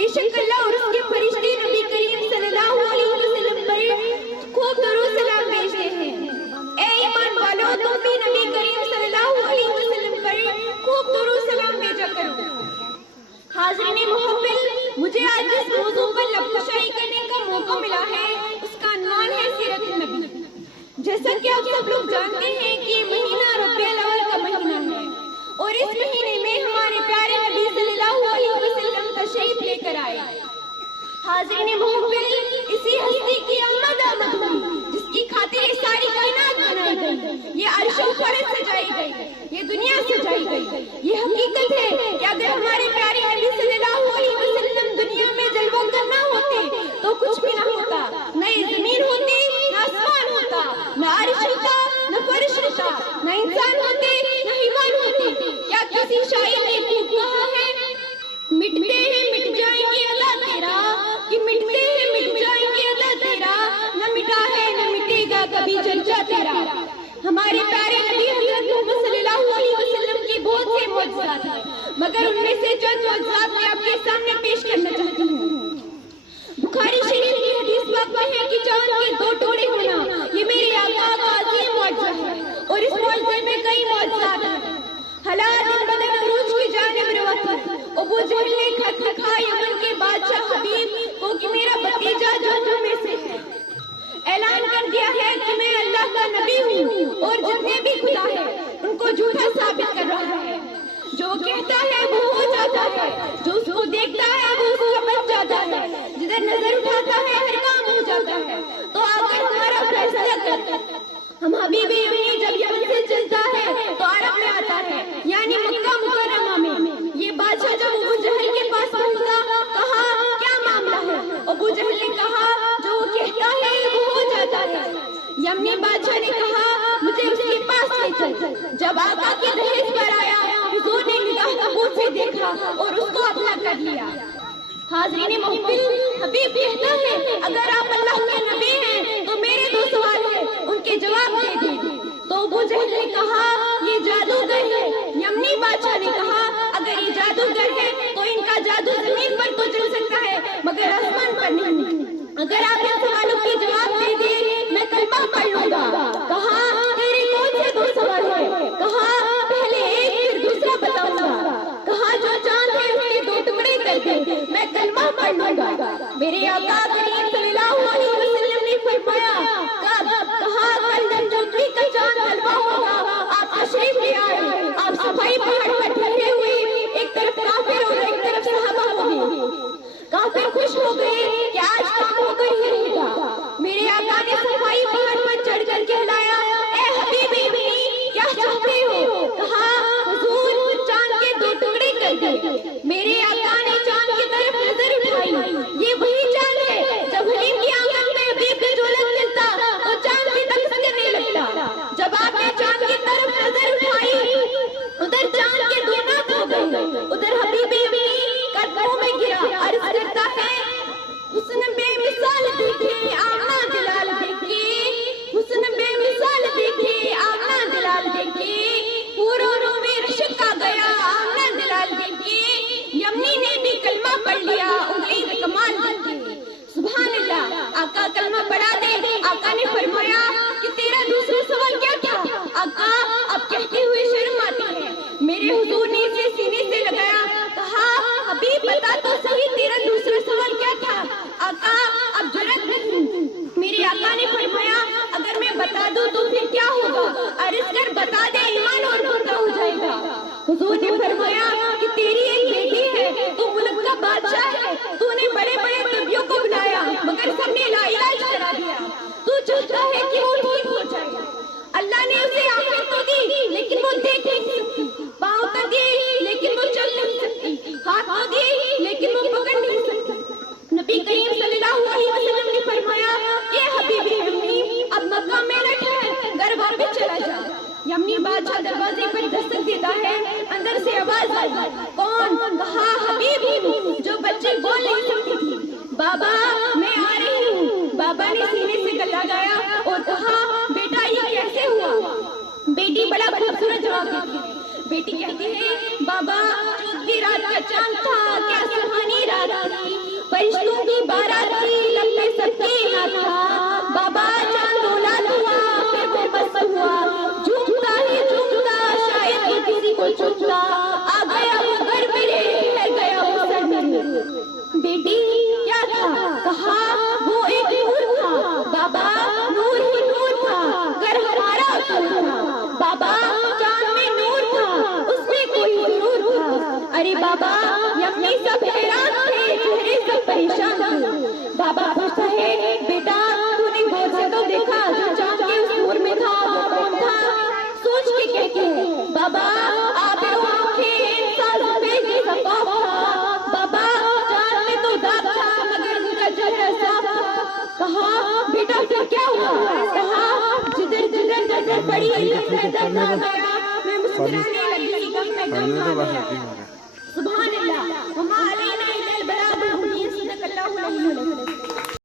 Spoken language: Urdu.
بے شک اللہ اور اس کے فرشتے نبی کریم صلی اللہ علیہ وسلم پر خوب درود سلام بھیجتے ہیں۔ اے ایمان والو، تم بھی نبی کریم صلی اللہ علیہ وسلم پر خوب درود سلام بھیجا کرو۔ حاضرین محفل، مجھے آج جس موضوع پر لب کشائی کرنے کا موقع ملا ہے اس کا عنوان ہے سیرت النبی۔ جیسا کہ آپ سب لوگ جانتے ہیں کہ یہ مہینہ ربیع الاول کا مہینہ ہے اور اس مہینے میں ہمارے پیارے نبی صلی اللہ علیہ وسلم تشریف لے کر آئے۔ حاضرین محفل، اسی ہستی کی آمد ہوئی جس کی خاطر یہ ساری کائنات بنائی گئی، یہ عرش و فرش سجائی گئی، یہ دنیا سجائی گئی۔ یہ حقیقت ہے کہ اگر ہمارے پیارے نبی صلی اللہ علیہ وسلم دنیا میں جلوہ گر نہ ہوتے تو کچھ بھی نہ ہوتا، نہ یہ زمین ہوتی، نہ آسمان ہوتا، نہ عرش ہوتا، نہ فرش ہوتا، نہ انسان ہوتے، نہ حیوان ہوتے۔ کیا کسی شاعر نے خوب کہا ہے، مٹتے ہیں مٹ جائیں گے اللہ تیرا، کہ مٹتے ہیں مٹ جائیں گے اللہ تیرا، نہ مٹا ہے نہ مٹے گا کبھی چرچا تیرا۔ ہمارے پیارے نبی حضرت محمد صلی اللہ علیہ وسلم کے بہت سے معجزات ہیں، مگر ان میں سے چند معجزات میں آپ کے سامنے پیش کرنا چاہتی ہوں۔ بخاری شریف کی حدیث پاک میں ہے کہ چاند کے دو ٹکڑے ہونا یہ میرے آقا کا عظیم معجزہ ہے اور اس معجزے میں کئی معجزات ہیں۔ حالات بدن عروج کی جانب روا تھی۔ ابو جہل نے خط لکھا یمن کے بادشاہ حبیب کو کہ میرا بھتیجا جو تم میں سے ہے، اعلان کر دیا ہے کہ میں اللہ کا نبی ہوں اور جتنے بھی خدا ہے ان کو جھوٹا ثابت کر رہا ہے۔ جو کہتا ہے وہ ہو جاتا ہے، جو اس کو دیکھتا ہے وہ اس کا بن جاتا ہے، جدھر نظر اٹھاتا ہے ہر کام ہو جاتا ہے۔ تو آ کر ہمارا فیصلہ کر۔ ہم حبیب امی جب یمن سے چلتا ہے تو عرب میں آتا ہے، یعنی مکہ مکرمہ میں۔ یہ بادشاہ جب ابو جہل کے پاس پہنچا، کہا کیا معاملہ ہے؟ ابو جہل نے کہا جو وہ کہتا ہے وہ ہو جاتا ہے۔ یمنی بادشاہ نے کہا مجھے اس کے پاس لے چل۔ جب آقا کے دہلیز پر آیا، حضور نے نگاہ قبول سے دیکھا اور اس کو اپنا کر لیا۔ حاضرین محفل، حبیب کہتا ہے اگر آپ اللہ کے نبی ہیں تو میرے دو سوال ہیں، ان کے جواب دے دیں۔ تو ابو جہل نے کہا یہ جادوگر ہے۔ یمنی بادشاہ نے کہا اگر یہ جادوگر ہے تو ان کا جادو زمین پر تو چل سکتا ہے مگر آسمان پر نہیں۔ اگر آپ ان سوالوں کے جواب دے دیں میں کلمہ پڑھ لوں گا۔ کہا تیرے کون سے دو سوال ہیں؟ کہا پہلے ایک پھر دوسرا بتاؤں گا۔ کہا جو چاند ہے اس کے دو ٹکڑے کر دے میں کلمہ پڑھ لوں گا۔ میرے آقا کریم صلی اللہ علیہ وسلم نے فرمایا کب؟ کہا کل جمعہ کا چاند طلبہ ہوگا، آپ تشریف لے آئے۔ آپ صفائی پہاڑ پر ٹھہرے ہوئے، ایک طرف کافر اور ایک طرف صحابہ ہوگے۔ کافر خوش ہو گئے کہ آج کام ہو کر ہی رہے گا۔ میرے آقا نے صفائی پہاڑ پر چڑھ کر کہلایا اے حبیب امی کیا چاہتے ہو؟ کہا حضور چاند کے دو ٹکڑے کر دے۔ میرے آقا نے چاند کی طرف نظر اٹھائی، یہ وہی چاند ہے جب حلیم کی آنگن میں حبیب کا جولک چلتا تو چاند بھی رقص کرنے لگتا۔ جب آپ نے چاند کی طرف نظر اٹھائی ادھر چاند کے دو ناک ہو گئے، ادھر حبیب امی قدموں میں گرا، عرض کرتا ہے حسن بے مثال دیکھے آمنہ دلال دیکھے، حسن بے مثال دیکھے آمنہ دلال دیکھے، پوروں رو میں رشک آ گیا آمنہ دلال دیکھے، یمنی نے بھی کلمہ پڑھ لیا انگلی کا کمال دیکھے۔ سبحان اللہ، آقا کلمہ پڑھا دے۔ آقا نے فرمایا کہ تیرا دوسرا سوال کیا تھا؟ آقا اب کہتے ہوئے شرم آتی ہے۔ میرے حضور نے اسے سینے سے لگایا، کہا حبیب بتا تو صحیح تیرا دوسرا سوال کیا تھا؟ آقا اب جرأت نہیں۔ میرے آقا نے فرمایا اگر میں بتا دوں تو پھر کیا ہوگا؟ عرض کر بتا دے ایمان اور پختہ ہو جائے گا۔ حضور نے فرمایا کہ تیری ایک بیٹی ہے، تو ملک کا بادشاہ ہے، تو نے بڑے بڑے طبیوں کو بلایا مگر سب نے لا علاج کرا دیا، تو چاہتا ہے کہ وہ ٹھیک ہو جائے۔ اللہ نے اسے آنکھیں تو دی لیکن وہ دیکھ نہیں سکتی، پاؤں تو دی لیکن وہ چل نہیں سکتی، ہاتھ تو دی لیکن وہ پکڑ نہیں سکتی۔ نبی کریم صلی اللہ علیہ وسلم نے فرمایا یہ حبیب امی اب مکہ میں نہ ٹھہر، گھر واپس چلا جا۔ یمنی بادشاہ دروازے پر دستک دیتا ہے، اندر سے آواز آئی کون؟ کہا حبیب امی جو بچے بول نہیں سکتی تھی۔ بابا میں آ رہی ہوں۔ بابا نے سینے سے گلا گایا اور کہا بیٹا یہ کیسے ہوا؟ بیٹی بڑا خوبصورت جواب دیتی ہے، بیٹی کہتی ہے بابا چوتھی رات کا چاند تھا کیا سہانی رات تھی فرشتوں کی بارات تھی لب پہ سب کی نات تھا بابا چاند اولاد ہوا پھر وہ مست ہوا جھومتا ہی جھومتا شاید ہی کسی کو چومتا آ گیا وہ گھر میرے ٹھہر گیا وہ سر میرے بیٹی کیا تھا کہا وہ ایک نور تھا بابا نور ہی نور تھا گھر ہمارا اصل تھا بابا چاند میں نور تھا اس میں کوئی نور تھا ارے بابا یمنی سب حیران تھے چہرے سب پریشان تھے بابا پوچھتا ہے بیٹا تو نے غور سے تو دیکھا جو چاند کے اس نور میں تھا وہ کون تھا سوچ کے کہتے ہیں بابا آپ آنکھیں انسان پہ کی صفاف تھا بابا چاند میں تو داغ تھا مگر ان کا چہرہ صاف تھا کہا بیٹا پھر کیا ہوا کہا جدھر جدھر نظر پڑی نظر نہ گیا میں مسکرانے لگی غم میں غم آ گیا سبحان اللہ وما علینا الا البلاغ المبین صدق اللہ العلی العظیم